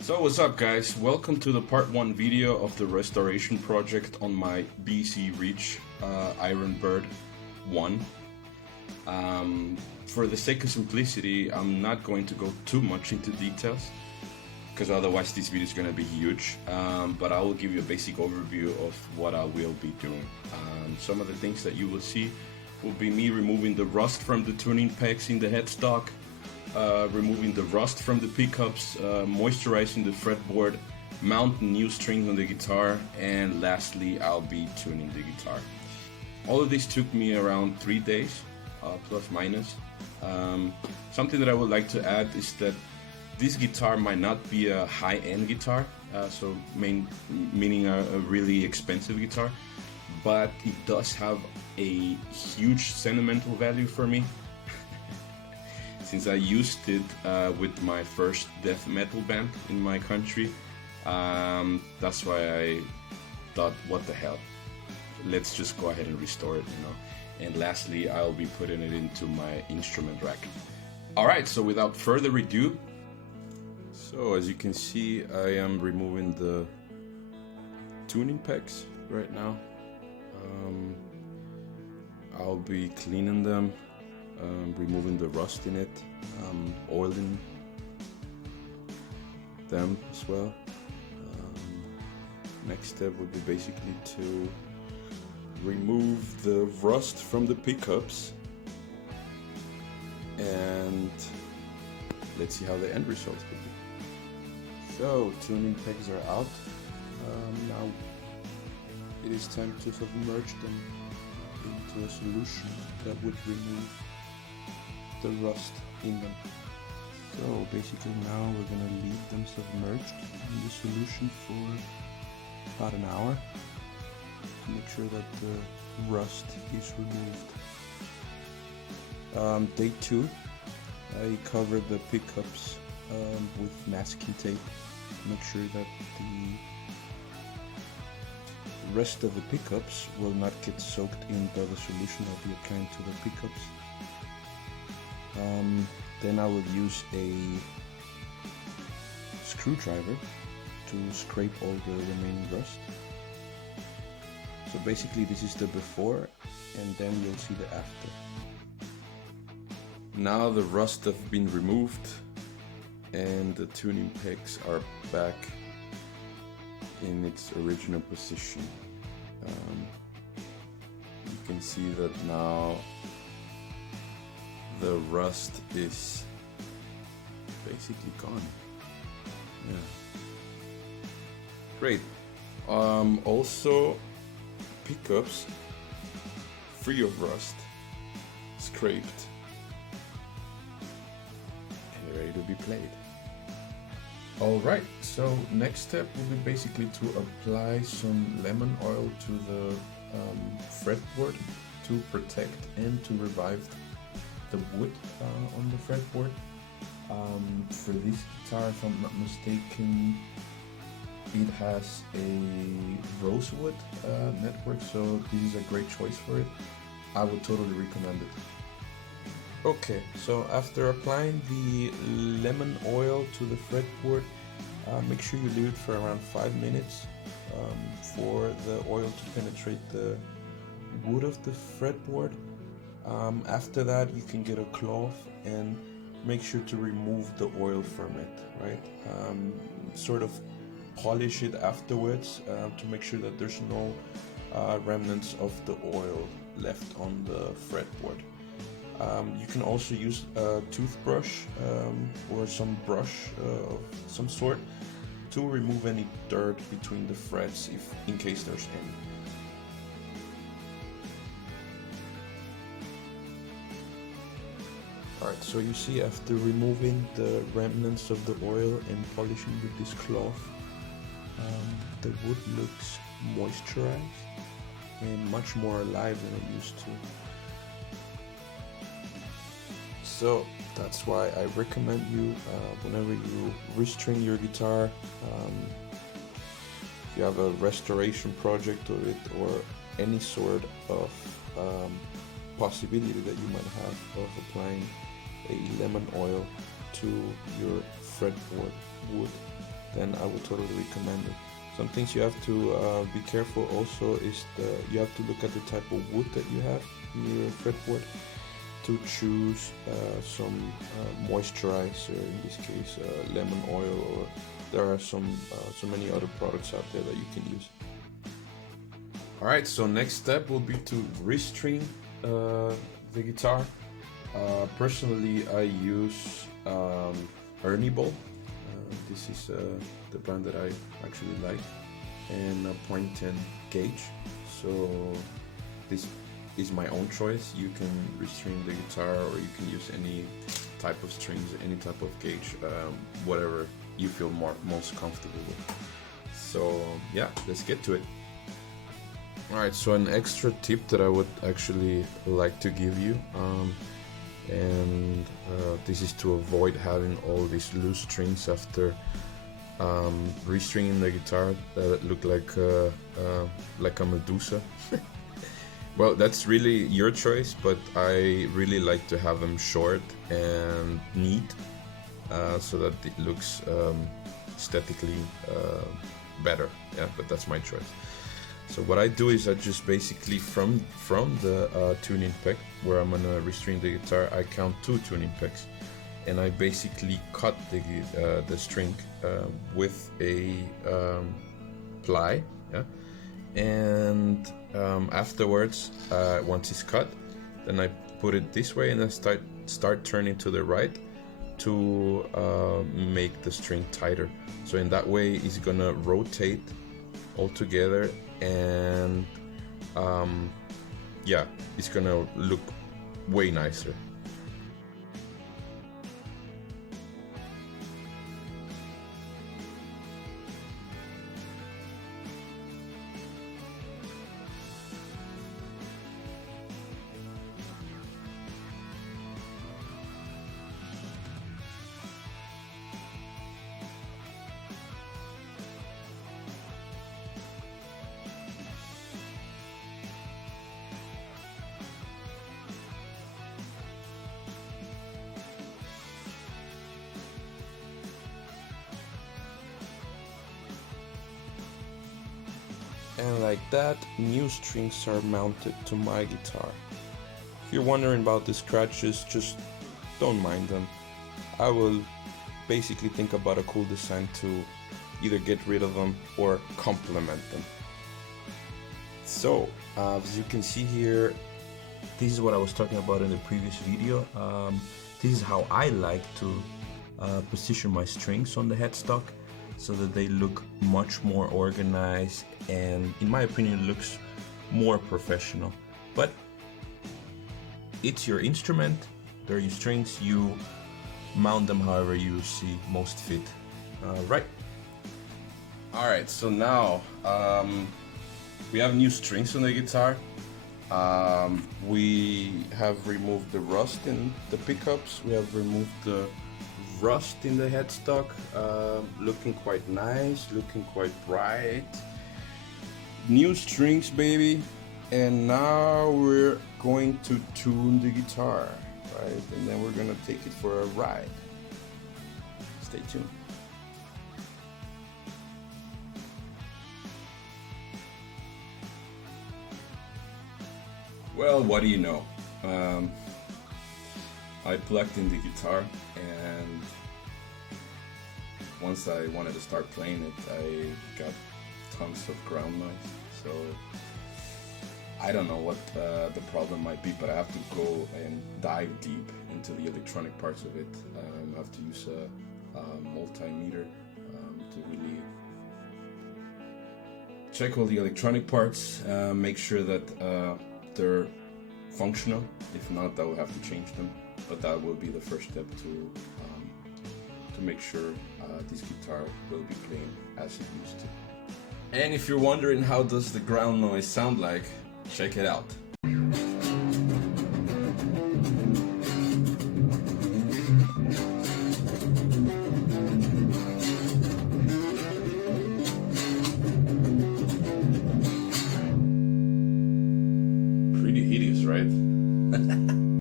So what's up guys, welcome to the part 1 video of the restoration project on my B.C Rich Ironbird 1. For the sake of simplicity, I'm not going to go too much into details because otherwise this video is going to be huge, but I will give you a basic overview of what I will be doing. Some of the things that you will see will be me removing the rust from the tuning pegs in the headstock, removing the rust from the pickups, moisturizing the fretboard, mounting new strings on the guitar, and lastly I'll be tuning the guitar. All of this took me around 3 days, plus minus. Something that I would like to add is that this guitar might not be a high-end guitar, meaning a really expensive guitar, but it does have a huge sentimental value for me. Since I used it with my first death metal band in my country, that's why I thought, what the hell, let's just go ahead and restore it, you know. And lastly, I'll be putting it into my instrument rack. Alright, so without further ado, so as you can see, I am removing the tuning pegs right now. I'll be cleaning them, removing the rust in it, oiling them as well. Next step would be basically to remove the rust from the pickups, and let's see how the end result will be. So tuning pegs are out. Now it is time to submerge them into a solution that would remove the rust in them. So basically now we're going to leave them submerged in the solution for about an hour to make sure that the rust is removed. Day 2, I covered the pickups with masking tape to make sure that the rest of the pickups will not get soaked in by the solution I'll be applying to the pickups. Then I will use a screwdriver to scrape all the remaining rust. So basically this is the before, and then you'll see the after. Now the rust has been removed and the tuning pegs are back in its original position. You can see that now the rust is basically gone. Yeah, great. Also, pickups free of rust, scraped, and ready to be played. Alright, so next step will be basically to apply some lemon oil to the fretboard to protect and to revive the wood on the fretboard. For this guitar, if I'm not mistaken, it has a rosewood network, so this is a great choice for it. I would totally recommend it. Okay, so after applying the lemon oil to the fretboard, make sure you leave it for around 5 minutes for the oil to penetrate the wood of the fretboard. After that, you can get a cloth and make sure to remove the oil from it, right? Sort of polish it afterwards to make sure that there's no remnants of the oil left on the fretboard. You can also use a toothbrush or some brush of some sort to remove any dirt between the frets, if in case there's any. Alright, so you see, after removing the remnants of the oil and polishing with this cloth, the wood looks moisturized and much more alive than it used to. So that's why I recommend you, whenever you restring your guitar, if you have a restoration project of it or any sort of possibility that you might have of applying a lemon oil to your fretboard wood, then I would totally recommend it. Some things you have to be careful also is you have to look at the type of wood that you have in your fretboard to choose some moisturizer, in this case lemon oil, or there are so many other products out there that you can use. Alright, so next step will be to restring the guitar. Personally, I use Ernie Ball. This is the brand that I actually like, and a .10 gauge. So this is my own choice. You can restring the guitar, or you can use any type of strings, any type of gauge, whatever you feel most comfortable with. So yeah, let's get to it. Alright, so an extra tip that I would actually like to give you, and this is to avoid having all these loose strings after restringing the guitar that look like a Medusa. Well, that's really your choice, but I really like to have them short and neat, so that it looks aesthetically better. Yeah, but that's my choice. So what I do is I just basically from the tuning peg where I'm gonna restring the guitar, I count 2 tuning pegs, and I basically cut the string with a ply, yeah. And afterwards, once it's cut, then I put it this way, and then start turning to the right to make the string tighter. So in that way, it's gonna rotate all together, and yeah, it's gonna look way nicer. And like that, new strings are mounted to my guitar. If you're wondering about the scratches, just don't mind them. I will basically think about a cool design to either get rid of them or complement them. So, as you can see here, this is what I was talking about in the previous video. This is how I like to position my strings on the headstock, so that they look much more organized, and in my opinion looks more professional. But it's your instrument, they're your strings, you mount them however you see most fit. Right. Alright, so now we have new strings on the guitar. We have removed the rust in the pickups, we have removed the rust in the headstock, looking quite nice, looking quite bright. New strings, baby. And now we're going to tune the guitar, right? And then we're gonna take it for a ride. Stay tuned. Well, what do you know? I plugged in the guitar, and once I wanted to start playing it, I got tons of ground noise. So I don't know what the problem might be, but I have to go and dive deep into the electronic parts of it. I have to use a multimeter to really check all the electronic parts, make sure that they're functional. If not, I will have to change them. But that will be the first step to make sure this guitar will be playing as it used to. And if you're wondering how does the ground noise sound like, check it out.